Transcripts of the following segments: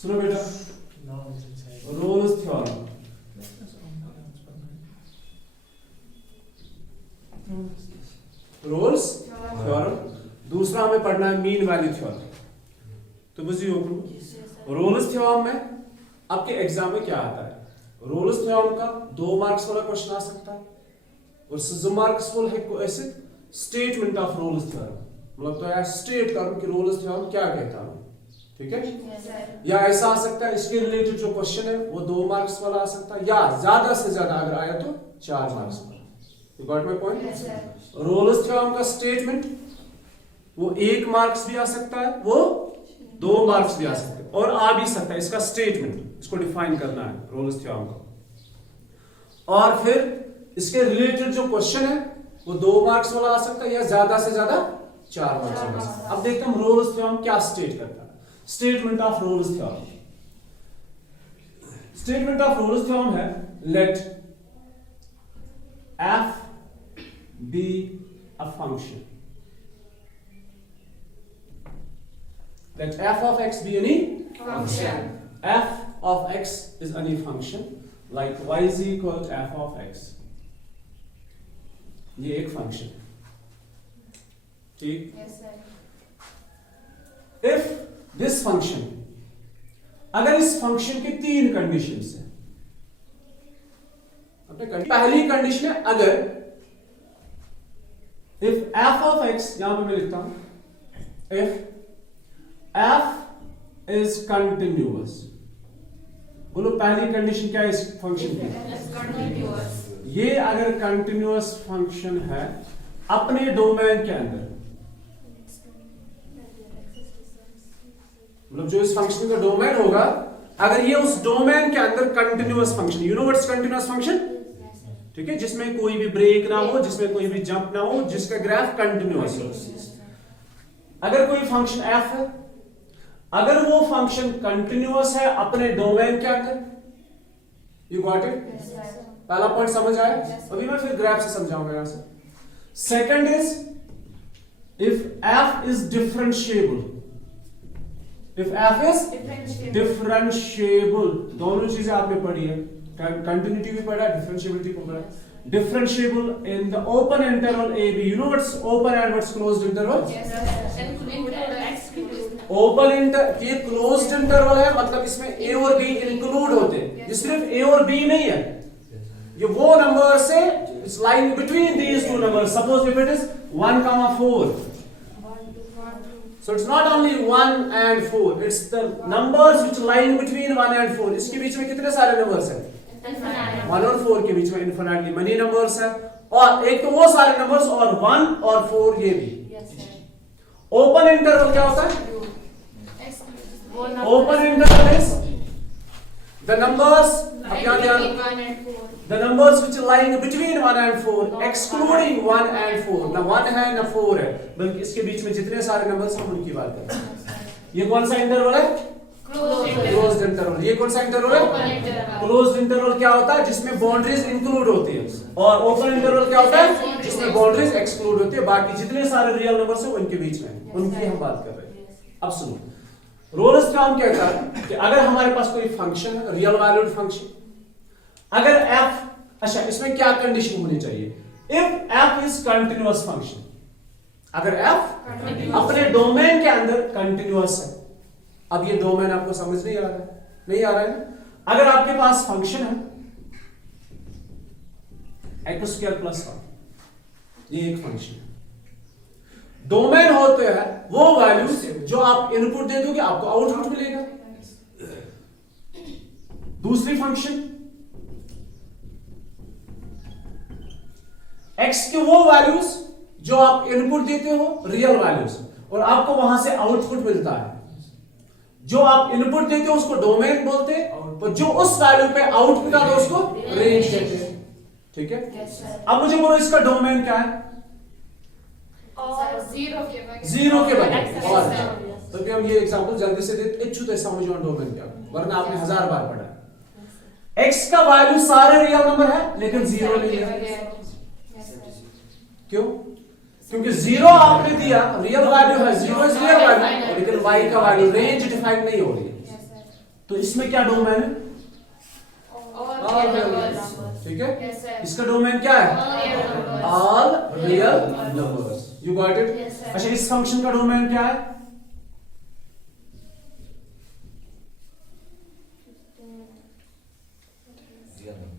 सुनो बेटा, roles theorem. Rolle's theorem. दूसरा हमें पढ़ना है मीन वैल्यू थ्योरम। तो बुझिए रोल्स थ्योरम में आपके एग्जाम में क्या आता है? रोल्स थ्योरम का 2 मार्क्स वाला क्वेश्चन आ सकता है और 6 मार्क्स वाला है ऐसे स्टेटमेंट ऑफ रोल्स थ्योरम, मतलब तो यार स्टेट करूं कि रोल्स थ्योरम क्या कहता हूं, ठीक है? या ऐसा आ सकता है इसके रिलेटेड जो क्वेश्चन है वो 2 मार्क्स वाला आ सकता है, या ज्यादा से ज्यादा अगर आया तो 4 मार्क्स वाला। You got my point? Rolle's theorem का स्टेटमेंट वो 1 मार्क्स भी आ सकता है, वो 2 मार्क्स भी आ सकते हैं, और आ भी सकता है इसका स्टेटमेंट, इसको डिफाइन करना है रोल्स थ्योरम को। और फिर इसके रिलेटेड जो क्वेश्चन है वो 2 मार्क्स वाला आ सकता है या ज्यादा से ज्यादा 4 मार्क्स वाला आ सकता है। अब देखते हैं रोल्स थ्योरम क्या स्टेट करता है। Statement of Rolle's theorem. Statement of Rolle's theorem है late f be a function. Let f of x be any function. F of x is any function like y is equal to f of x. ये एक function, ठीक? Yes, sir. If this function, अगर इस function के 3 conditions है। पहली condition है अगर if f of x, यहां पे मैं लिखता हूं if f is continuous। बोलो पहली कंडीशन क्या है इस फंक्शन की? ये अगर कंटिन्यूअस फंक्शन है अपने डोमेन के अंदर, मतलब जो इस फंक्शन का डोमेन होगा, अगर ये उस डोमेन के अंदर continuous function, you know what's continuous function, ठीक है, जिसमें कोई भी ब्रेक ना हो, जिसमें कोई भी जंप ना हो, जिसका ग्राफ कंटिन्यूअस हो। अगर कोई फंक्शन f है, अगर वो फंक्शन कंटिन्यूअस है अपने डोमेन के अंदर, यू गॉट इट? पहला पॉइंट समझ आया? अभी मैं फिर ग्राफ से समझाऊंगा यहां से। Second is if f is differentiable. If f is differentiable, दोनों चीजें आपने पढ़ी है, कंटिन्यूटी भी पढ़ा है, डिफरेंशिएबिलिटी को पढ़ा है। Differentiable in the open interval a b. You know what's open and what's closed interval? Open ये क्लोज्ड इंटरवल है, मतलब इसमें a और b इंक्लूड होते हैं। ये सिर्फ a और b नहीं है, ये वो नंबर से it's lying between these two numbers. Suppose if it is 1,4, so it's not only 1 and 4, it's the numbers which lying between 1 and 4। इसके बीच में कितने सारे नंबर्स हैं? 1 और 4 के बीच में इनफिनिटली मनी नंबर्स हैं, और एक तो वो सारे नंबर्स और 1 और 4 ये भी। ओपन इंटरवल क्या होता है? Open interval is the numbers, the numbers which are lying between 1 and 4 excluding 1 and 4, ना 1 है ना 4 है, बल्कि इसके बीच में जितने सारे नंबर्स हम उनकी बात कर रहे हैं। ये कौन सा इंटरवल है? Closed interval. ये कौन सा इंटरवल है? क्लोज्ड इंटरवल क्या होता है? जिसमें बाउंड्रीज इंक्लूड होती है, और ओपन इंटरवल क्या होता है? जिसमें बाउंड्रीज एक्सक्लूड होती है, बाकी जितने सारे रियल नंबर्स हैं उनके बीच में, उनकी हम बात कर रहे हैं। अब सुनो, रोल्स थ्योरम कहता है कि अगर हमारे पास कोई फंक्शन है, रियल वैल्यूड फंक्शन, अगर f, अच्छा इसमें क्या कंडीशन होनी चाहिए? If f is continuous function, अगर f अपने डोमेन के अंदर कंटिन्यूअस है। अब ये डोमेन आपको समझ नहीं आ रहा है? नहीं आ रहा है ना? अगर आपके पास फंक्शन है x² + 1, ये एक फंक्शन है, डोमेन होते हैं वो वैल्यूज जो आप इनपुट दे दोगे आपको आउटपुट मिलेगा। दूसरी फंक्शन x के वो वैल्यूज जो आप इनपुट देते हो, रियल वैल्यूज, और आपको वहां से आउटपुट मिलता है। जो आप इनपुट देते हो उसको डोमेन बोलते हैं, और जो उस वैल्यू पे आउटपुट आता है उसको रेंज कहते हैं, ठीक है? अब मुझे बोलो इसका डोमेन क्या है? जीरो के बगैर। और तो हम ये एग्जांपल जल्दी से देते इच्छुते समझो डोमेन क्या, वरना आपने 1000 बार पढ़ा है। x का वैल्यू सारे रियल नंबर है लेकिन 0 नहीं है। क्यों? क्योंकि 0 आपने दिया, रियल वैल्यू है, 0 इज रियल वैल्यू, y का वैल्यू, रेंज डिफाइन नहीं हो रही है। तो इसमें क्या डोमेन है? ठीक है, इसका डोमेन क्या है? All real numbers. You got it? अच्छा, इस फंक्शन का डोमेन क्या है?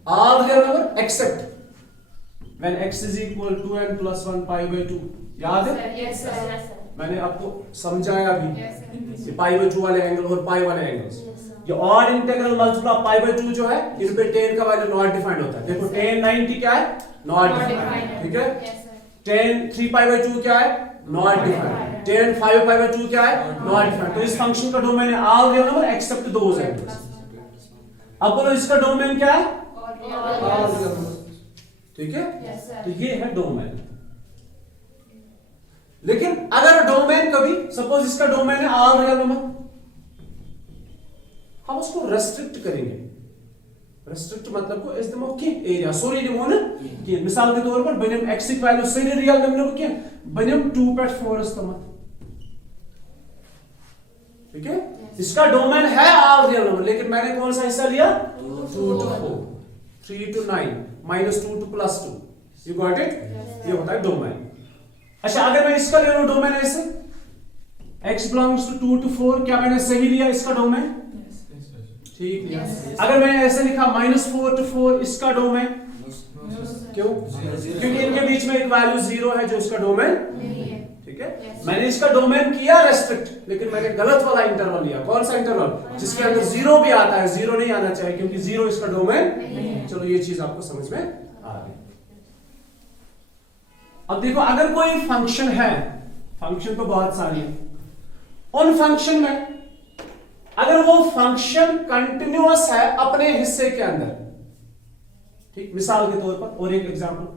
All real number except when x is equal to n plus 1 pi by 2। याद है? Yes, sir. मैंने आपको समझाया अभी ये पाई बाय 2 वाले एंगल और पाई वाले एंगल्स। ये odd integral multiple of pi by 2 जो है, इन पे tan का वैल्यू नॉट डिफाइंड होता है। देखो tan 90 क्या है? Not defined. ठीक है, tan 3 पाई बाय 2 क्या है? Not defined. tan 5 pi by 2 क्या है? Not defined. तो इस फंक्शन का डोमेन है ऑल रियल नंबर एक्सेप्ट दोस एंगल्स। अब बोलो इसका डोमेन क्या है? All real number. ठीक है, तो ये है डोमेन। लेकिन अगर डोमेन कभी सपोज इसका डोमेन है ऑल रियल नंबर, हम उसको रेस्ट्रिक्ट करेंगे। रेस्ट्रिक्ट मतलब को इस दमो की एरिया सॉरी दिमो ना कि मिसाल के तौर पर बनिम x की वैल्यू सही रियल नंबर के बनिम 2 पे 4 इस्तेमाल। ठीक है, इसका डोमेन है ऑल रियल नंबर, लेकिन मैंने कौन सा हिस्सा लिया? 2 to 4, 3 to 9, -2 to +2। You got it? ये होता है डोमेन। अच्छा, अगर मैं इसका ले लूं डोमेन ऐसे x belongs to 2 to 4, क्या मैंने सही लिया इसका डोमेन? ठीक लिया। अगर मैंने ऐसे लिखा -4 to 4 इसका डोमेन, क्यों? क्योंकि इनके बीच में एक वैल्यू 0 है जो इसका डोमेन नहीं है। ठीक है, मैंने इसका डोमेन किया रेस्ट्रिक्ट, लेकिन मैंने गलत वाला इंटरवल लिया। कौन सा इंटरवल? जिसके अंदर 0 भी आता है। 0 नहीं आना चाहिए क्योंकि 0 इसका डोमेन नहीं है। चलो ये चीज आपको समझ में आ गई। अब देखो, अगर कोई फंक्शन है, फंक्शन तो बहुत सारी है, उन फंक्शन में अगर वो फंक्शन कंटिन्यूअस है अपने हिस्से के अंदर, ठीक, मिसाल के तौर पर और एक एग्जांपल,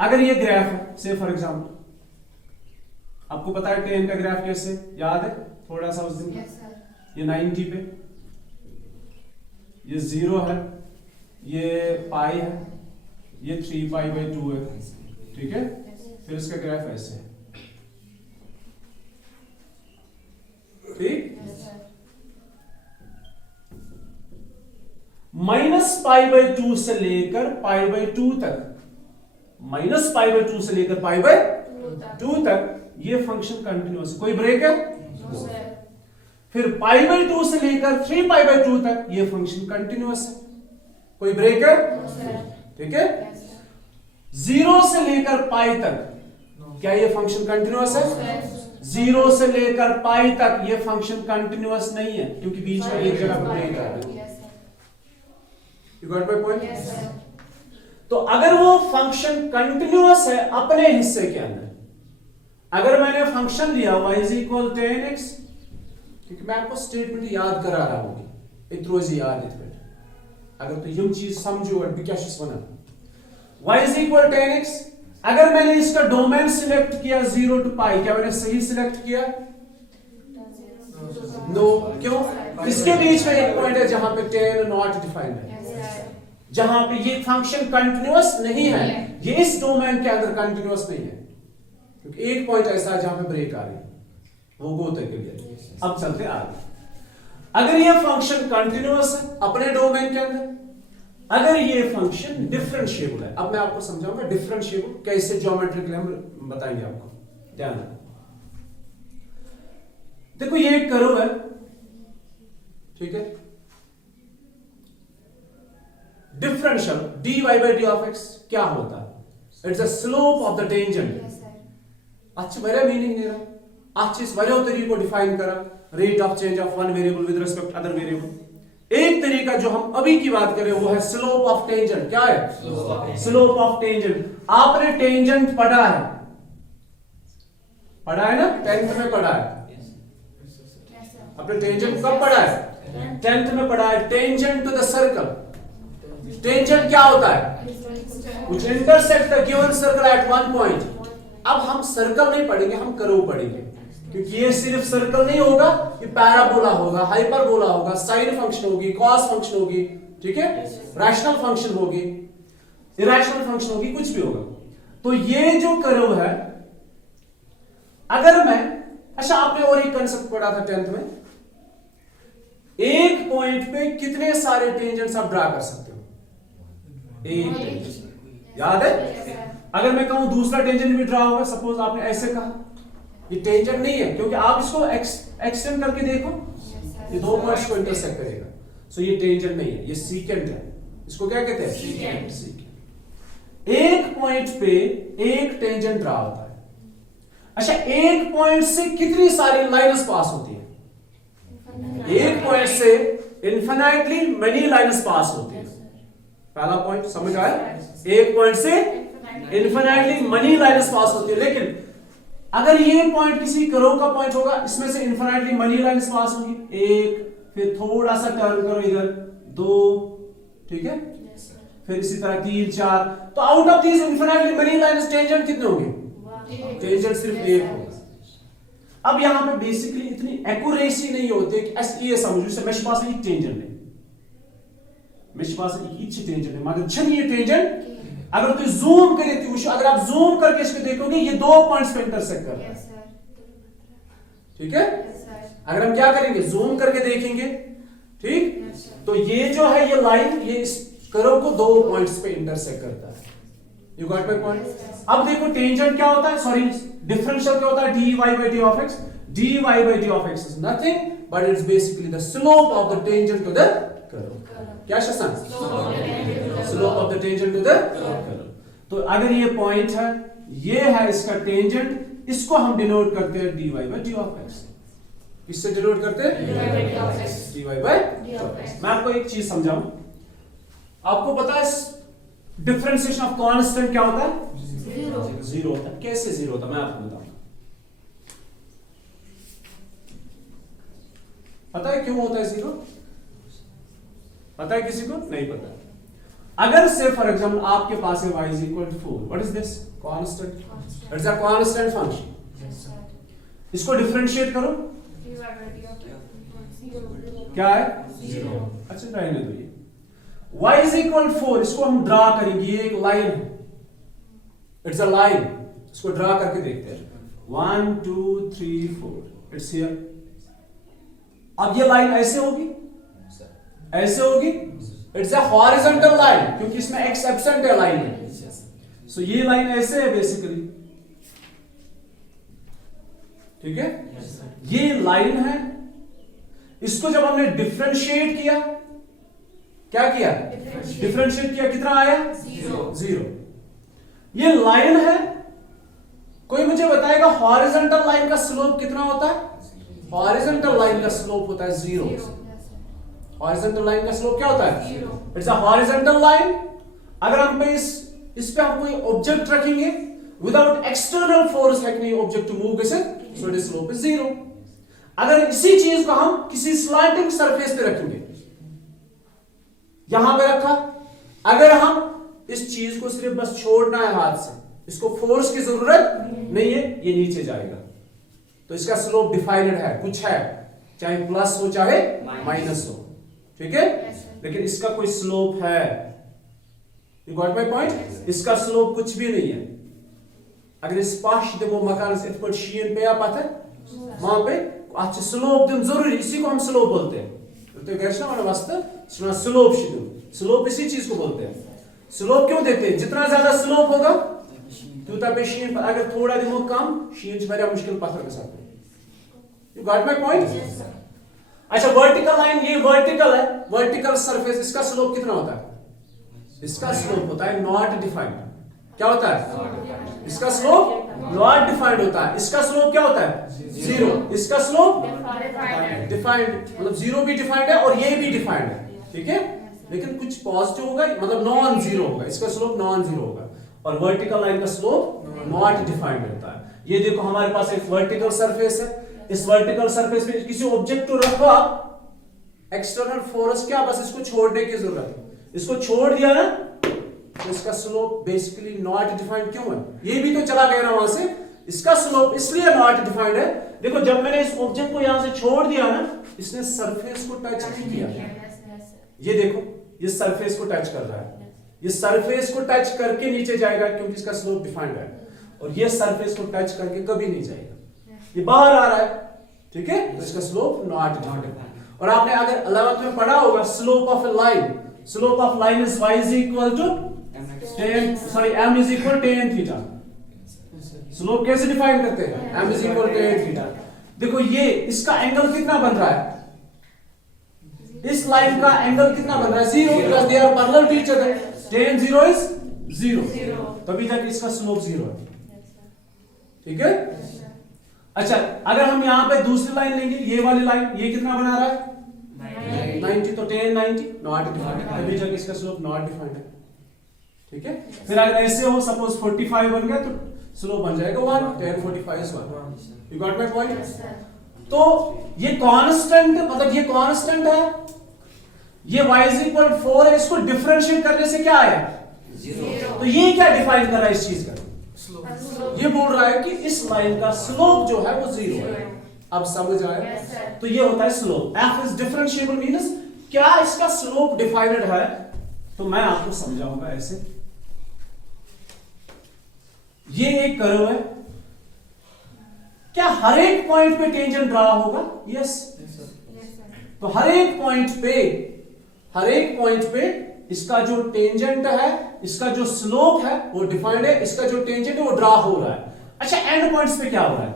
अगर ये ग्राफ है से फॉर एग्जांपल, आपको पता है tan का ग्राफ कैसे याद है? थोड़ा सा उस दिन ये 90 पे, ये 0 है, ये पाई है, ये 3 पाई बाय 2 है। ठीक है, फिर इसका ग्राफ ऐसे है। ठीक, -π/2 से लेकर π/2 तक, -π/2 से लेकर π/2 तक ये फंक्शन कंटिन्यूअस, कोई ब्रेक है? फिर π/2 से लेकर 3π/2 तक ये फंक्शन कंटिन्यूअस है, कोई ब्रेक है? ठीक है, 0 से लेकर पाई तक क्या ये फंक्शन कंटिन्यूअस है? 0 से लेकर पाई तक ये फंक्शन कंटिन्यूअस नहीं है क्योंकि बीच में एक जगह ब्रेक आ रहा है। You got my point? तो अगर वो फंक्शन कंटिन्यूअस है अपने हिस्से के अंदर, अगर मैंने फंक्शन लिया y = 10x, क्योंकि मैं आपको स्टेटमेंट याद करा रहा हूं, इत रोज याद इत पे, अगर तो यम चीज समझो और भी क्या शिस वना y = 10x, अगर मैंने इसका डोमेन सिलेक्ट किया 0 to π, क्या मैंने सही सिलेक्ट किया? नो। क्यों? इसके बीच में एक पॉइंट है जहां पे tan नॉट डिफाइंड है, जहां पे ये फंक्शन कंटिन्यूअस नहीं है, ये इस डोमेन के अंदर कंटिन्यूअस नहीं है क्योंकि एक पॉइंट ऐसा है जहां पे ब्रेक आ रही है, वो गोते के लिए। अब चलते आगे। अगर ये फंक्शन कंटिन्यूअस है अपने डोमेन के अंदर, अगर ये फंक्शन डिफरेंशिएबल है, अब मैं आपको समझाऊंगा डिफरेंशिएबल कैसे, ज्योमेट्रिकली हम बताएंगे आपको, ध्यान रखो। देखो ये एक कर्व है, ठीक है, डिफरेंशियल dy/d ऑफ x क्या होता है? It's a slope of the tangent. अच्छी वरिया मीनिंग दे रहा, अच्छी वरिया तरीको डिफाइन करा, rate of change of one variable with respect other variable. एक तरीका जो हम अभी की बात करें वो है स्लोप ऑफ टेंजेंट। क्या है? Slope of tangent. आपने टेंजेंट पढ़ा है ना, 10th में पढ़ा है। आपने टेंजेंट कब पढ़ा है? 10th में पढ़ा है। Tangent to the circle. Tangent क्या होता है? which intersect the given circle at one point। अब हम सर्कल नहीं पढ़ेंगे, हम कर्व पढ़ेंगे, क्योंकि ये सिर्फ सर्कल नहीं होगा, ये पैराबोला होगा, हाइपरबोला होगा, साइन फंक्शन होगी, कॉस फंक्शन होगी, ठीक है, रैशनल फंक्शन होगी, इरैशनल फंक्शन होगी, कुछ भी होगा। तो ये जो कर्व है, अगर मैं, अच्छा, आपने और एक कंसेप्ट पढ़ा था 10th में, एक पॉइंट पे कितने सारे टेंजेंट्स आप ड्रा कर सकते हो? एक टेंजेंट, याद है? अगर मैं कहूं दूसरा टेंजेंट भी ड्रा होगा, सपोज आपने ऐसे कहा, ये टेंजेंट नहीं है, क्योंकि आप इसको एक्सटेंड करके देखो, ये दो पॉइंट्स को इंटरसेक्ट करेगा, सो ये टेंजेंट नहीं है, ये सीकेंट है। इसको क्या कहते हैं? सीकेंट। एक पॉइंट पे एक टेंजेंट ड्रा होता है। अच्छा, एक पॉइंट से कितनी सारी लाइन्स पास होती है? एक पॉइंट से इन्फिनाइटली मेनी लाइन्स पास होती है। पहला पॉइंट समझ आया? एक पॉइंट से इन्फिनाइटली मेनी लाइन्स पास होती है, लेकिन अगर ये पॉइंट किसी कर्व का पॉइंट होगा, इसमें से इन्फिनाइटली मेनी लाइन्स पास होगी, एक, फिर थोड़ा सा टर्न करो इधर, दो, ठीक है, फिर इसी तरह 3 4, तो out of these infinitely many lines tangent कितने होंगे? टेंजेंट सिर्फ एक होगा। अब यहां पे बेसिकली इतनी एक्यूरेसी नहीं होती कि ये समझो, जैसे मेरे पास एक टेंजेंट है, मेरे पास एक टेंजेंट है, मगर छन ये टेंजेंट अगर तू जूम करे तो अगर आप जूम करके इसको देखोगे, ये दो पॉइंट्स पे इंटरसेक्ट कर रहा है, ठीक है? अगर हम क्या करेंगे, जूम करके देखेंगे, ठीक, तो ये जो है ये लाइन, ये इस कर्व को दो पॉइंट्स पे इंटरसेक्ट करता है। You got my point? अब देखो टेंजेंट क्या होता है, सॉरी डिफरेंशियल क्या होता है, dy by d of x। dy by d of x is nothing but it's basically the slope of the tangent to the curve। क्या शसन? Slope of the tangent to the curve. तो अगर ये point है, ये है इसका tangent, इसको हम डिनोट करते हैं dy by d of x। किससे डिनोट करते हैं? dy by d of x। मैं आपको एक चीज समझाऊं, आपको पता है डिफरेंशिएशन ऑफ कांस्टेंट क्या होता है? जीरो होता है। कैसे जीरो होता है मैं आपको बताऊंगा। पता है क्यों होता है जीरो? पता है किसी को? नहीं पता। अगर से फॉर एग्जाम्पल आपके पास है y is equal to 4, what is this? Constant. It's a constant function. इसको डिफरेंशिएट करो, क्या है? जीरो। अच्छा रहने दो, ये y is equal to 4, इसको हम ड्रा करेंगे, ये एक लाइन है, इट्स अ लाइन, इसको ड्रा करके देखते हैं। 1 2 3 4, इट्स हियर। अब ये लाइन ऐसे होगी, ऐसे होगी, इट्स अ हॉरिजॉन्टल लाइन, क्योंकि इसमें x एब्सेंट है लाइन में, सो ये लाइन ऐसे है बेसिकली, ठीक है? ये लाइन है, इसको जब हमने डिफरेंशिएट किया, क्या किया? डिफरेंशिएट किया, कितना आया? जीरो। ये लाइन है, कोई मुझे बताएगा हॉरिजॉन्टल लाइन का स्लोप कितना होता है? हॉरिजॉन्टल लाइन का स्लोप होता है जीरो। हॉरिजॉन्टल लाइन का स्लोप क्या होता है? It's a horizontal line. अगर हम पे इस पे हम कोई ऑब्जेक्ट रखेंगे, विदाउट एक्सटर्नल फोर्स है कि नहीं ऑब्जेक्ट टू मूव, कैसे? So it slope is zero. अगर इसी चीज को हम किसी स्लैंटिंग सरफेस पे रखेंगे, यहां पे रखा, अगर हम इस चीज को सिर्फ बस छोड़ना है हाथ से, इसको फोर्स की जरूरत नहीं है, ये नीचे जाएगा, तो इसका स्लोप डिफाइनेड है, कुछ है, चाहे प्लस हो चाहे माइनस हो, ठीक है? लेकिन इसका कोई स्लोप है। You got my point? इसका स्लोप कुछ भी नहीं है। अगर इस पाश दिमो मकान से इतपट शीन पे आप आते वहां पे अच्छा स्लोप दिन जरूरी, इसी को हम स्लोप बोलते हैं। तो कैसे ना वास्ते सुना स्लोप शिदुम, स्लोप इसी चीज को बोलते हैं। स्लोप क्यों देते हैं? जितना ज्यादा स्लोप होगा तूता पे शीन, अगर थोड़ा दिमो कम शीन से बड़ा मुश्किल पत्थर के साथ। You got my point? अच्छा, वर्टिकल लाइन, ये वर्टिकल है, वर्टिकल सरफेस, इसका स्लोप कितना होता है? इसका स्लोप होता है नॉट डिफाइंड। क्या होता है? इसका स्लोप नॉट डिफाइंड होता है। इसका स्लोप क्या होता है? जीरो। इसका स्लोप डिफाइंड, मतलब जीरो भी डिफाइंड है और ये भी डिफाइंड है, ठीक है? लेकिन कुछ पॉजिटिव होगा, मतलब नॉन जीरो होगा, इसका स्लोप नॉन जीरो होगा, और वर्टिकल लाइन का स्लोप नॉट डिफाइंड होता है। ये देखो हमारे पास एक वर्टिकल सरफेस है, इस वर्टिकल सरफेस पे किसी ऑब्जेक्ट को रखो आप, एक्सटर्नल फोर्स क्या, बस इसको छोड़ने की जरूरत है, इसको छोड़ दिया ना, तो इसका स्लोप बेसिकली नॉट डिफाइंड क्यों है? ये भी तो चला गया ना वहां से, इसका स्लोप इसलिए नॉट डिफाइंड है। देखो जब मैंने इस ऑब्जेक्ट को यहां से छोड़ दिया ना, इसने सरफेस को टच नहीं किया, ये देखो ये सरफेस को टच कर रहा है, ये सरफेस को टच करके नीचे जाएगा क्योंकि इसका स्लोप डिफाइंड है, और ये सरफेस को टच करके कभी नहीं जाएगा। ये बाहर आ रहा है, ठीक है, तो इसका स्लोप नॉट डिफाइंड। और आपने अगर 11th में पढ़ा होगा slope of a line, slope of line is y is equal to m is equal tan theta. Slope कैसे डिफाइन करते हैं, m is equal tan theta. देखो ये इसका एंगल कितना बन रहा है, इस लाइन का एंगल कितना बन रहा है, 0, because they are parallel to each other. tan 0 is 0, तभी तक इसका स्लोप 0 है, ठीक है। अच्छा, अगर हम यहां पे दूसरी लाइन लेंगे, ये वाली लाइन, ये कितना बना रहा है 90, तो tan 90 नॉट डिफाइंड, तभी तक इसका स्लोप नॉट डिफाइंड है, ठीक है। फिर अगर ऐसे हो, सपोज 45 बन गया तो स्लोप बन जाएगा 1, tan 45 is 1। You got my point. तो ये कांस्टेंट, मतलब ये कांस्टेंट है, ये y इज इक्वल 4 है, इसको डिफरेंशिएट करने से क्या आया 0। तो ये क्या डिफाइन कर रहा है इस चीज का, ये बोल रहा है कि इस लाइन का स्लोप जो है वो 0 है। अब समझ आया, तो ये होता है slope. f is differentiable means क्या इसका स्लोप डिफाइंड है, तो मैं आपको समझाऊंगा ऐसे। ये एक कर्व है, क्या हर एक पॉइंट पे टेंजेंट ड्रा होगा, यस। तो हर एक पॉइंट पे इसका जो टेंजेंट है, इसका जो स्लोप है वो डिफाइंड है, इसका जो टेंजेंट है वो ड्रा हो रहा है। अच्छा, एंड पॉइंट्स पे क्या हो रहा है,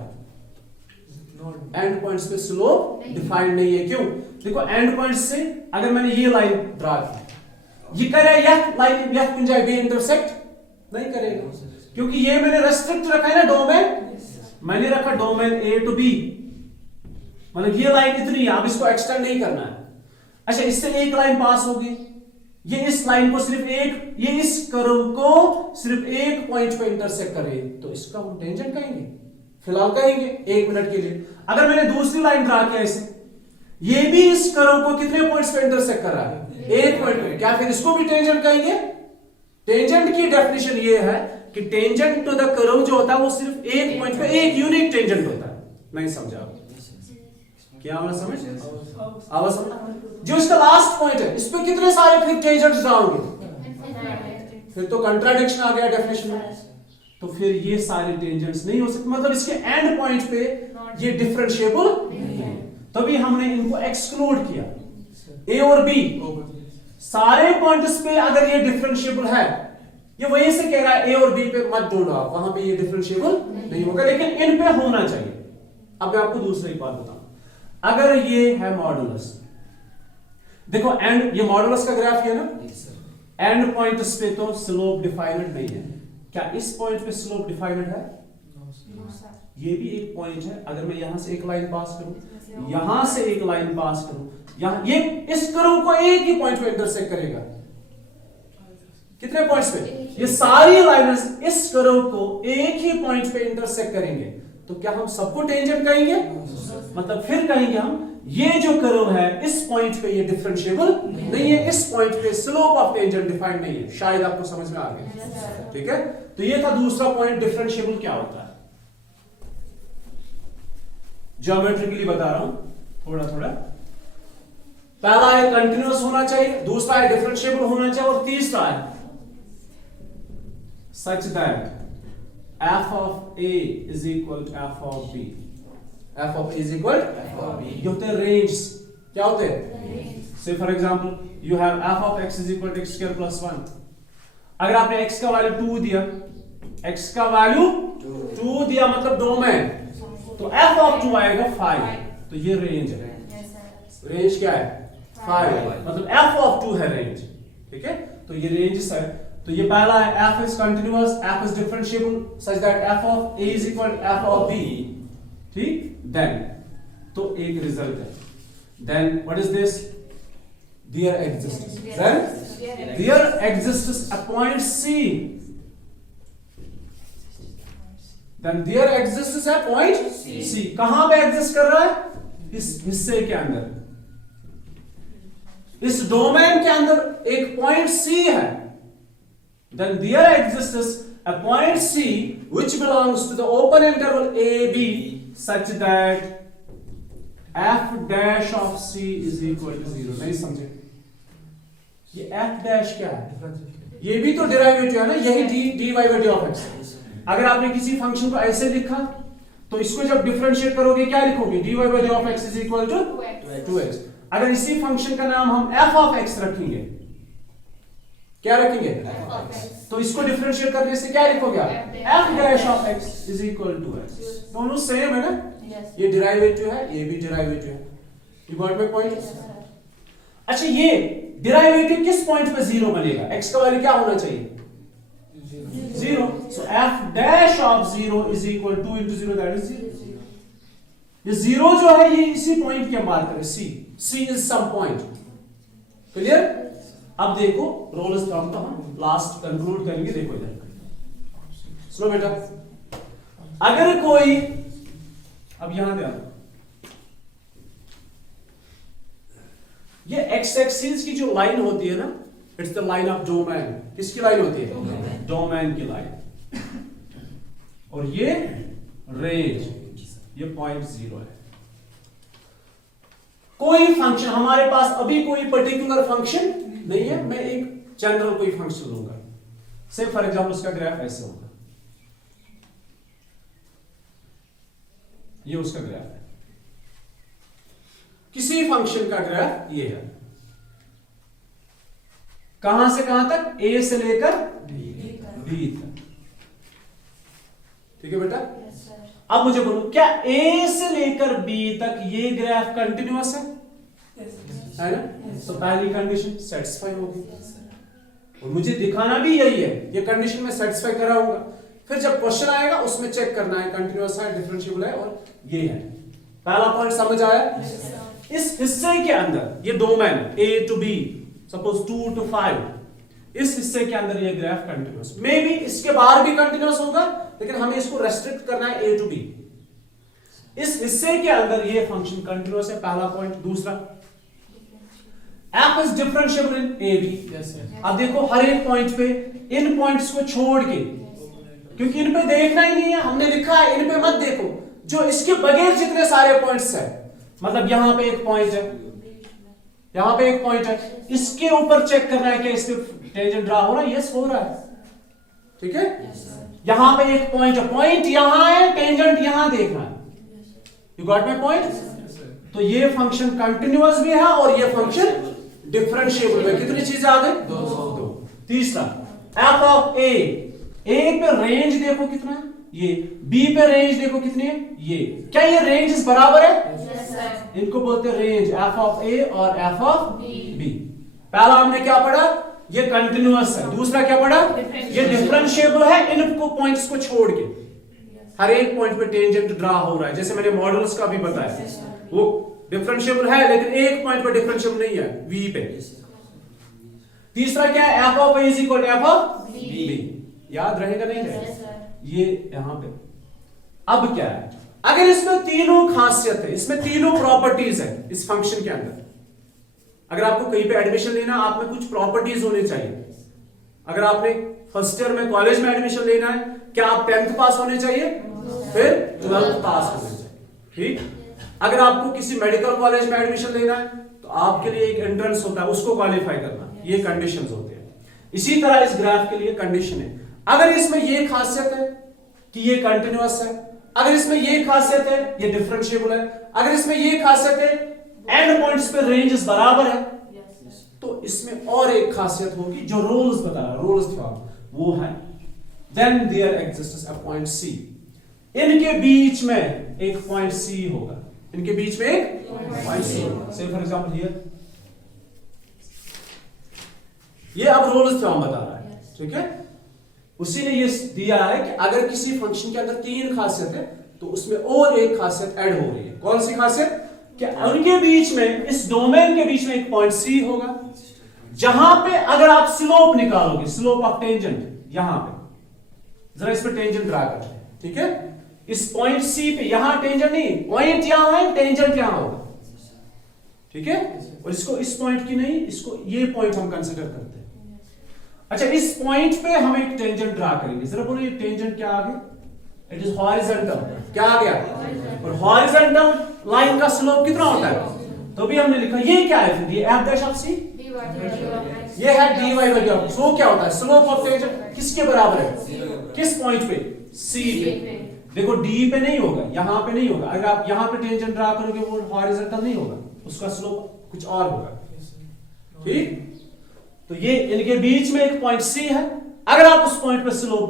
एंड पॉइंट्स पे स्लोप डिफाइंड नहीं है। क्यों, देखो एंड पॉइंट्स से अगर मैंने ये लाइन ड्रा की, ये करे यह लाइन यह पिंजाई बी इंटरसेक्ट नहीं करेगा, क्योंकि ये मैंने रेस्ट्रिक्ट रखा है ना डोमेन, मैंने रखा डोमेन ए टू बी, मतलब ये लाइन इतनी है, अब इसको एक्सटेंड नहीं करना है। अच्छा, इससे एक लाइन पास होगी, ये इस लाइन को सिर्फ एक, ये इस कर्व को सिर्फ एक पॉइंट पे इंटरसेक्ट करे, तो इसका हम टेंजेंट कहेंगे, फिलहाल कहेंगे 1 मिनट के लिए। अगर मैंने दूसरी लाइन ड्रा किया इसे, ये भी इस कर्व को कितने पॉइंट्स पे इंटरसेक्ट कर रहा है, 1 पॉइंट पे, क्या फिर इसको भी टेंजेंट कहेंगे। टेंजेंट की डेफिनेशन ये है कि टेंजेंट टू द कर्व जो होता है वो सिर्फ एक पॉइंट पे एक यूनिक टेंजेंट होता है। नहीं समझा आप, क्या होना समझ आवाज समझ। जो इसका लास्ट पॉइंट है, इस पे कितने सारे फिर टेंजेंट्स डालोगे, फिर तो कंट्राडिक्शन आ गया डेफिनेशन में, तो फिर ये सारे टेंजेंट्स नहीं हो सकते, मतलब इसके एंड पॉइंट पे ये डिफरेंशिएबल नहीं है, तभी हमने इनको एक्सक्लूड किया। ए और बी सारे पॉइंट्स पे अगर ये डिफरेंशिएबल है, ये वहीं से कह रहा है ए और बी पे मत ढूंढो आप, वहां पे ये डिफरेंशिएबल नहीं होगा, लेकिन इन पे होना चाहिए। अब मैं आपको दूसरी बात बताऊं, अगर ये है मॉडुलस, देखो एंड, ये मॉडुलस का ग्राफ है ना, एंड पॉइंट्स पे तो स्लोप डिफाइंड नहीं है, क्या इस पॉइंट पे स्लोप डिफाइंड है, ये भी एक पॉइंट है। अगर मैं यहां से एक लाइन पास करूं, यहां से एक लाइन पास करूं, यहां ये इस कर्व को एक ही पॉइंट पे इंटरसेक्ट करेगा, कितने पॉइंट्स पे, ये सारी लाइनें इस कर्व को एक ही पॉइंट पे इंटरसेक्ट करेंगे, तो क्या हम सबको टेंजेंट कहेंगे, मतलब फिर कहेंगे हम ये जो कर्व है इस पॉइंट पे ये डिफरेंशिएबल नहीं है, इस पॉइंट पे स्लोप ऑफ टेंजेंट डिफाइंड नहीं है। शायद आपको समझ में आ गया, ठीक है। तो ये था दूसरा पॉइंट, डिफरेंशिएबल क्या होता है, ज्योमेट्रिकली बता रहा हूं थोड़ा थोड़ा। पहला है कंटिन्यूअस होना चाहिए, दूसरा है डिफरेंशिएबल होना चाहिए, और तीसरा है such that f of a is equal to f of b, f of a is equal to f of b। ये होते हैं रेंज, क्या होते हैं, से for example you have f of x is equal to x square plus 1। अगर आपने x का वैल्यू 2 दिया, x का वैल्यू 2 दिया मतलब डोमेन, तो f of 2 आएगा 5, तो ये रेंज है। रेंज क्या है 5, मतलब f of 2 है रेंज, ठीक है। तो ये रेंज है, तो ये पहला है f is continuous, f is differentiable such that f of a is equal to f of b, ठीक। then तो एक रिजल्ट है, then what is this, there exists, then there exists a point c, then there exists a point c। कहां पे exist कर रहा है, इस हिस्से के अंदर, इस डोमेन के अंदर एक पॉइंट c है, then there exists a point c which belongs to the open interval AB such that f dash of c is equal to 0। नहीं समझे, ये f dash क्या है, ये भी तो डेरिवेटिव है ना, यही dy by dt of x। अगर आपने किसी फंक्शन को ऐसे लिखा तो इसको जब डिफरेंशिएट करोगे क्या लिखोगे, dy by dy of x is equal to 2x। अगर इसी फंक्शन का नाम हम f of x रखेंगे, क्या रखेंगे, तो इसको डिफरेंशिएट करने से क्या लिखोगे आप, f dash of x is equal to x। दोनों सेम है ना, ये डेरिवेटिव है, ये भी डेरिवेटिव है। You got my point. अच्छा, ये डेरिवेटिव किस पॉइंट पे जीरो बनेगा, x का वैल्यू क्या होना चाहिए, zero. So f dash of 0 is equal to 2 into 0, that is 0। ये जीरो जो है ये इसी पॉइंट की हम बात करें, c is some point। Clear. अब देखो रोल्स थ्योरम का हम लास्ट कंक्लूड करेंगे। देखो इधर सुनो बेटा, अगर कोई, अब यहां ध्यान, ये एक्स एक्सिस की जो लाइन होती है ना, it's the line of domain. किसकी लाइन होती है, डोमेन की लाइन। और ये रेंज, ये पॉइंट 0 है। कोई फंक्शन, हमारे पास अभी कोई पर्टिकुलर फंक्शन नहीं है, मैं एक जनरल कोई फंक्शन लूंगा, से फॉर एग्जांपल उसका ग्राफ ऐसे होगा, ये उसका ग्राफ है, किसी फंक्शन का ग्राफ ये है, कहां से कहां तक, ए से लेकर बी तक। ठीक है बेटा। अब मुझे बोलो, क्या ए से लेकर बी तक ये ग्राफ कंटिन्यूअस है, है ना। तो पहली कंडीशन सेटिस्फाई होगी, और मुझे दिखाना भी यही है, ये कंडीशन में सेटिस्फाई कराऊंगा। फिर जब क्वेश्चन आएगा उसमें चेक करना है कंटिन्यूअस है, डिफरेंशिएबल है, और ये है। पहला पॉइंट समझ आया। इस हिस्से के अंदर ये domain a to b, suppose 2 to 5, इस हिस्से के अंदर ये ग्राफ कंटिन्यूअस, मे बी इसके बाहर भी कंटिन्यूअस होगा, लेकिन हमें इसको रेस्ट्रिक्ट करना है a to b। इस हिस्से के अंदर ये फंक्शन कंटिन्यूअस है, पहला पॉइंट। दूसरा, f is differentiable in a b। अब देखो हर एक पॉइंट पे इन पॉइंट्स को छोड़ के, क्योंकि इन पे देखना ही नहीं है, हमने लिखा है इन पे मत देखो, जो इसके बगैर जितने सारे पॉइंट्स है, मतलब यहां पे एक पॉइंट है, यहां पे एक पॉइंट है, इसके ऊपर चेक करना है कि इस पे टेंजेंट ड्रा हो रहा है, यस हो रहा है। ठीक है। यहां पे एक पॉइंट है, पॉइंट यहां है, टेंजेंट यहां देखना है। You got my point. तो ये फंक्शन कंटिन्यूअस भी है और ये फंक्शन डिफरेंशिएबल है। कितनी चीजें आ गई, दो। तीसरा, f ऑफ a, a पे रेंज देखो कितना है, ये b पे रेंज देखो कितनी है, ये। क्या ये रेंज बराबर है, इनको बोलते हैं रेंज, f ऑफ a और f ऑफ b। पहला हमने क्या पढ़ा, ये कंटिन्यूअस है। दूसरा क्या पढ़ा, ये डिफरेंशिएबल है, इनको पॉइंट्स को छोड़ के हर एक पॉइंट पे टेंजेंट ड्रा हो रहा है। जैसे मैंने मॉडल्स का भी बताया, वो डिफरेंशिएबल है लेकिन एक पॉइंट पे डिफरेंशिएबल नहीं है, v पे। तीसरा क्या है, f of a is equal to f of b। याद रहेगा नहीं रहेगा, ये यहां पे। अब क्या है, अगर इसमें तीनों खासियत है, इसमें तीनों प्रॉपर्टीज है इस फंक्शन के अंदर। अगर आपको कहीं पे एडमिशन लेना, आप में कुछ प्रॉपर्टीज होने चाहिए। अगर आपने फर्स्ट ईयर में कॉलेज में एडमिशन लेना है, क्या आप 10th पास होने चाहिए, फिर 12th पास होने चाहिए। ठीक। अगर आपको किसी मेडिकल कॉलेज में एडमिशन लेना है, तो आपके लिए एक एंट्रेंस होता है, उसको क्वालिफाई करना, ये कंडीशंस होते हैं। इसी तरह इस ग्राफ के लिए कंडीशन है, अगर इसमें ये खासियत है कि ये कंटिन्यूअस है, अगर इसमें ये खासियत है ये डिफरेंशिएबल है, अगर इसमें ये खासियत है एंड पॉइंट्स पे रेंजेस बराबर है, तो इसमें और एक खासियत होगी जो रोल्स बता रहा है, रोल्स थ्योरम, वो है then there exists a point C। इनके बीच में एक पॉइंट C होगा, इनके बीच में एक पॉइंट C होगा। से फॉर एग्जांपल हियर, ये अब रोल्स थ्योरम बता रहा है। ठीक है। उसी ने ये दिया है कि अगर किसी फंक्शन के अंदर तीन खासियत है, तो उसमें और एक खासियत ऐड हो रही है। कौन सी खासियत, कि उनके बीच में, इस डोमेन के बीच में एक पॉइंट C होगा, जहां पे अगर आप स्लोप निकालोगे, स्लोप ऑफ टेंजेंट, यहां पे जरा इस पे टेंजेंट ड्रा करते हैं। ठीक है। इस पॉइंट C पे, यहां टेंजेंट नहीं, पॉइंट यहां है, टेंजेंट यहां होगा। ठीक है। और इसको इस पॉइंट की नहीं, इसको ये पॉइंट हम कंसीडर करते हैं। अच्छा, इस पॉइंट पे हम एक टेंजेंट ड्रा करेंगे। जरा बोलो ये टेंजेंट क्या आ गया, इट इज हॉरिजॉन्टल। क्या आ गया, और हॉरिजॉन्टल लाइन का स्लोप कितना होता है, तो भी हमने लिखा ये क्या है, फिर ये f डैश ऑफ c, ये है dy by dy ऑफ। सो क्या होता है, स्लोप ऑफ टेंजेंट किसके बराबर है, किस पॉइंट पे, c पे। देखो डी पे नहीं होगा, यहां पे नहीं होगा। अगर आप यहां पे टेंजेंट ड्रा करोगे वो हॉरिजॉन्टल नहीं होगा, उसका स्लोप कुछ और होगा। ठीक, तो ये इनके बीच में एक पॉइंट सी है। अगर आप उस पॉइंट पे स्लोप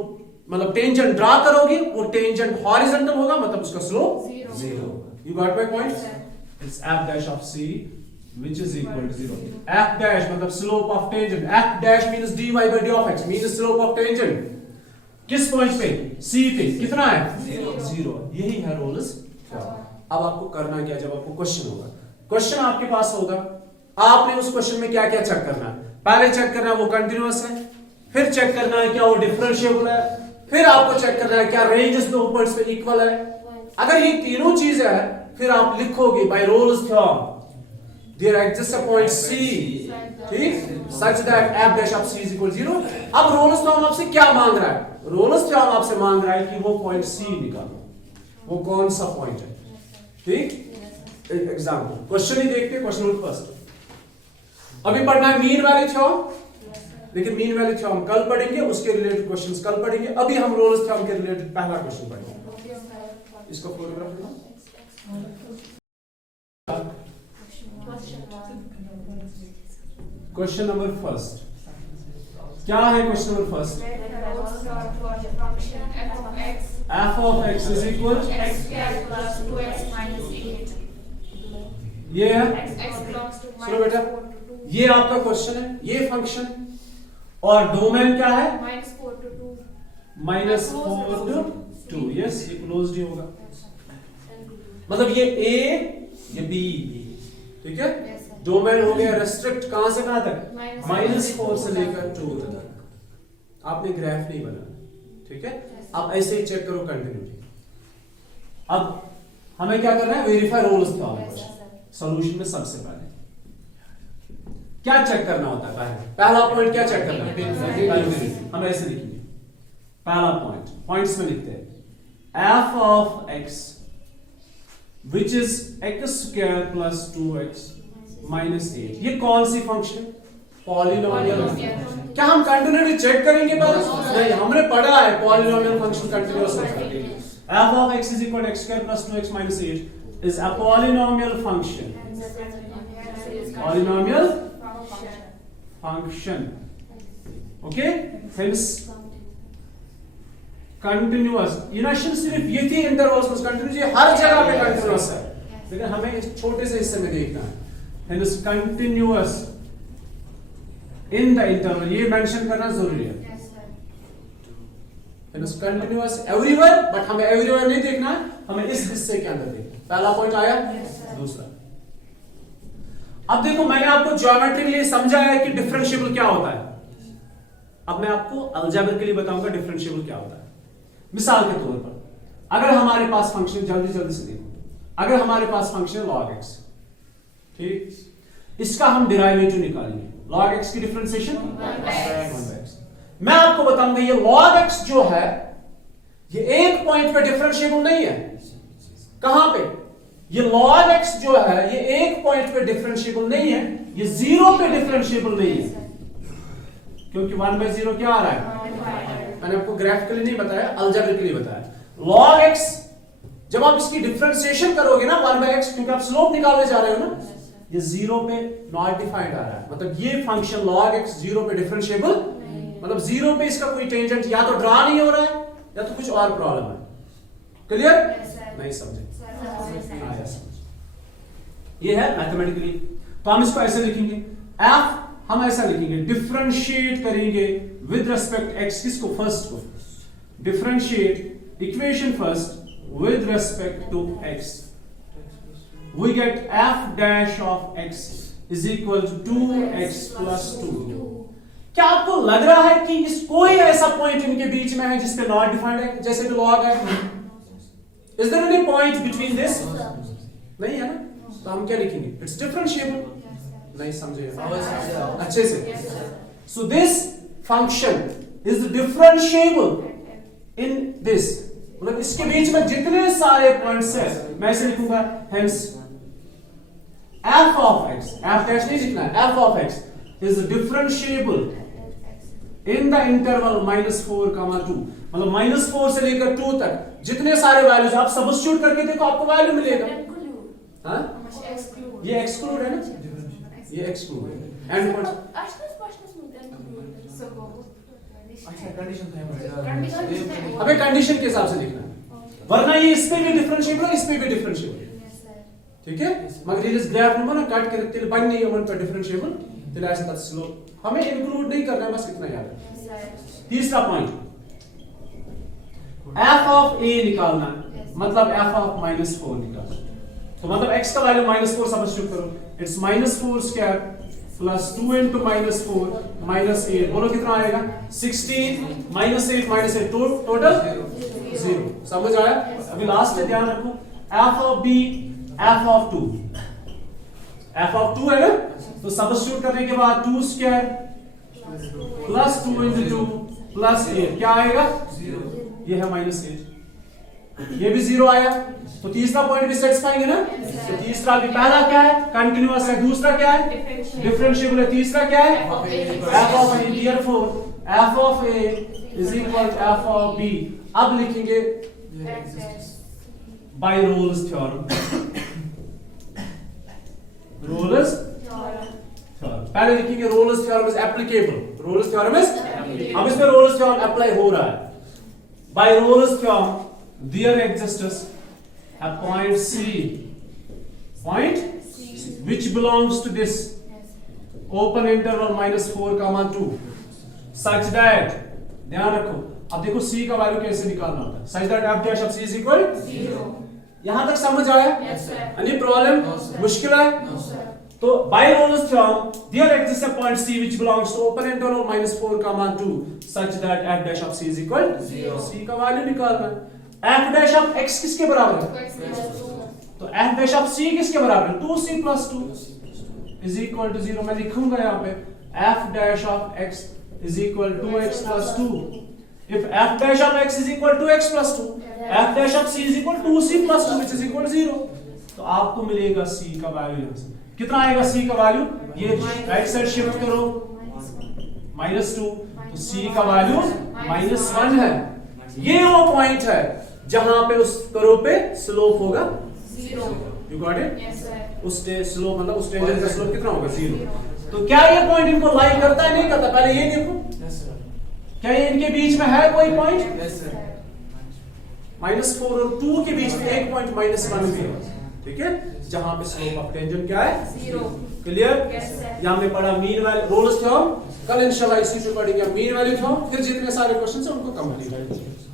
मतलब टेंजेंट ड्रा करोगे, वो टेंजेंट हॉरिजॉन्टल होगा, मतलब उसका स्लोप 0 होगा। You got my point? It's f dash of c which is equal to 0. f dash मतलब slope of tangent, f dash means dy by d of x means slope of tangent किस point पे? c पे। कितना है? 0। यही है Rolle's theorem. अब आपको करना क्या, जब आपको क्वेश्चन होगा, क्वेश्चन आपके पास होगा, आपने उस क्वेश्चन में क्या क्या चेक करना है? पहले चेक करना है वो कंटिन्यूअस है, फिर चेक करना है क्या वो डिफरेंशिएबल है, फिर आपको चेक करना है क्या रेंजेस दो पॉइंट्स पे इक्वल है। अगर ये तीनों चीजें है, फिर आप लिखोगे by Rolle's theorem there exist a point C, ठीक, such that f dash of C is equal to 0। अब रोल्स थ्योरम आपसे क्या मांग रहा है? रोल्स थ्योरम आपसे मांग रहा है कि वो पॉइंट C निकालो, वो कौन सा पॉइंट है। ठीक, एग्जांपल क्वेश्चन ही देखते हैं। क्वेश्चन नंबर फर्स्ट, अभी पढ़ना है मीन वैल्यू थ्योरम, लेकिन मीन वैल्यू थ्योरम कल पढ़ेंगे, उसके रिलेटेड क्वेश्चंस कल पढ़ेंगे। अभी हम रोल्स थ्योरम के रिलेटेड पहला क्वेश्चन पढ़ेंगे। इसको फोटोग्राफ लेना। क्वेश्चन नंबर फर्स्ट क्या है? Question number first, f of x is equal x square plus 2x minus 8। ये है। x belongs to सुनो बेटा, ये आपका क्वेश्चन है, ये फंक्शन, और डोमेन क्या है? -4 to 2। -4 to 2। यस, ये क्लोज्ड ही होगा, मतलब ये a ये b, ठीक है। डोमेन हो गया रेस्ट्रिक्ट कहां से कहां तक? -4 से लेकर 2 तक। आपने ग्राफ नहीं बनाना, ठीक है। आप ऐसे ही चेक करो कंटिन्यूटी। अब हमें क्या करना है? Verify Rolle's theorem. सॉल्यूशन में सबसे पहले क्या चेक करना होता है? पहला पॉइंट क्या चेक करना है? हम ऐसे लिखेंगे, पहला पॉइंट, पॉइंट्स में लिखते हैं f of x which is x square plus 2x minus 8। ये कौन सी फंक्शन? पॉलिनोमियल। क्या हम कंटिन्यूटी चेक करेंगे पहले? नहीं, हमने पढ़ा है पॉलिनोमियल फंक्शन कंटिन्यूअस होता है। f of x is equal to x square plus 2x minus 8 is a polynomial function। polynomial function, okay, hence continuous। Inertial सिर्फ ये थी इंटरवल्स में, कंटिन्यूस हर जगह पे कंटिन्यूअस है, लेकिन हमें इस छोटे से हिस्से में देखना है। hence continuous in the interval, ये मेंशन करना जरूरी है। hence continuous everywhere, बट हमें everywhere नहीं देखना है, हमें इस हिस्से के अंदर देखना है। पहला पॉइंट आया। दूसरा, अब देखो मैंने आपको ज्योमेट्री के लिए समझाया कि डिफरेंशिएबल क्या होता है। अब मैं आपको अलजेब्रा के लिए बताऊंगा डिफरेंशिएबल क्या होता है। मिसाल के तौर पर, अगर हमारे पास फंक्शन, जल्दी जल्दी से देखो, अगर हमारे पास फंक्शन log x, ठीक, इसका हम डेरिवेटिव निकालेंगे। log x की डिफरेंशिएशन 1/x। मैं आपको बताऊंगा ये log x जो है ये एक पॉइंट पे डिफरेंशिएबल नहीं है। कहां पे? ये log x जो है ये एक पॉइंट पे डिफरेंशिएबल नहीं है, ये 0 पे डिफरेंशिएबल नहीं है, क्योंकि 1/0 क्या आ रहा है? मैंने आपको ग्राफिकली नहीं बताया, अलजेब्रिकली बताया। log x जब आप इसकी डिफरेंशिएशन करोगे ना 1/x, क्योंकि आप स्लोप निकालने जा रहे हो ना, ये 0 पे नॉट डिफाइंड आ रहा है। मतलब ये फंक्शन log x 0 पे डिफरेंशिएबल, मतलब 0 पे इसका कोई टेंजेंट या तो ड्रा नहीं हो रहा है या तो कुछ और प्रॉब्लम है। क्लियर? नहीं समझे? आया समझ। ये है मैथमेटिकली। तो हम इसको ऐसे लिखेंगे, f हम ऐसा लिखेंगे, डिफरेंशिएट करेंगे विद रेस्पेक्ट x, किसको? फर्स्ट को। Differentiate equation first with respect to x, we get f dash of x is equal to 2x plus 2। क्या आपको लग रहा है कि इस कोई ऐसा पॉइंट इनके बीच में है जिसपे नॉट डिफाइंड है, जैसे कि log है? Is there any point between this? नहीं है ना, तो हम क्या लिखेंगे? It's differentiable। नहीं समझे अच्छे से? So this function is differentiable in this, मतलब इसके बीच में जितने सारे पॉइंट्स हैं मैं इसे लिखूंगा hence f of x, f dash नहीं लिखना है, f of x is differentiable in the interval -4, 2, मतलब -4 से लेकर 2 तक जितने सारे वैल्यूज आप सब्स्टिट्यूट करके देखो आपको वैल्यू मिलेगा। हाँ, ये एक्सक्लूड है ना, ये एक्सक्लूड है। एंड अबे कंडीशन के हिसाब से देखना है, वरना ये इस पे भी डिफरेंशिएबल है, इस पे भी डिफरेंशिएबल, ठीक है। मगर ये ग्राफ नंबर ना कट कर तेल बन नहीं है पर डिफरेंशिएबल तेल ऐसे तक स्लो हमें इंक्लूड नहीं करना है, बस इतना याद है। तीसरा पॉइंट f ऑफ a निकालना है, मतलब f ऑफ -4 निकालना। तो मतलब x का वैल्यू -4 सब्स्टिट्यूट करो, इट्स -4 स्क्वायर प्लस 2 into -4 -8, बोलो कितना आएगा 16 -8 टोटल 0। समझ आया? अभी लास्ट में ध्यान रखो, f of b f of 2, f of 2 है ना, तो सब्स्टिट्यूट करने के बाद 2 स्क्वायर प्लस 2 into 2 प्लस 8 क्या आएगा 0, ये है -8, ये भी 0 आया। तो तीसरा पॉइंट भी सेटिस्फाइंग है ना। तो तीसरा भी, पहला क्या है कंटिन्यूअस है, दूसरा क्या है डिफरेंशिएबल है, तीसरा क्या है f of a, therefore f of a is equal to f of b। अब लिखेंगे by Rolle's theorem, Rolle's theorem पहले लिखेंगे Rolle's theorem is applicable, Rolle's theorem is, अब इसमें रोल्स थ्योरम अप्लाई हो रहा है। By Rolle's theorem there exists a point C, which belongs to this open interval -4, 2 such that, ध्यान रखो, अब देखो C का वैल्यू कैसे निकालना होता है, such that f dash of C is equal 0। यहां तक समझ आया? any problem? मुश्किल है? तो by Rolle's theorem there exists a point C which belongs to open interval -4, 2 such that f dash of C is equal 0। C का value निकालना है। f dash of x किसके बराबर है, तो f dash of c किसके बराबर है 2c plus 2 is equal to 0। मैं लिखूंगा यहाँ पे f dash of x is equal to 2x plus 2। if f dash of x is equal to x plus 2, f dash of c is equal to 2c plus 2 which is equal to 0। तो आपको मिलेगा c का value यहाँ से कितना आएगा, c का value, ये राइट साइड शिफ्ट करो -2, तो c का वैल्यू -1 है। ये वो पॉइंट है जहां पे उस कर्व पे स्लोप होगा 0। You got it? Yes sir. उस स्लोप मतलब उस टेंजेंट का स्लोप कितना होगा 0। तो क्या ये पॉइंट इनको लाई करता है, नहीं करता? पहले ये देखो, यस सर, क्या ये इनके बीच में है कोई पॉइंट? यस सर, -4 और 2 के बीच में एक पॉइंट -1 भी है, ठीक है, जहां पे स्लोप ऑफ टेंजेंट क्या है 0। क्लियर? Yes sir. यहाँ पे पढ़ा मीन वैल्यू रोल्स थ्योरम, कल इंशाल्लाह इसी पे पढ़ेंगे मीन वैल्यू थ्योरम, फिर जितने सारे क्वेश्चन है उनको कंप्लीट करेंगे।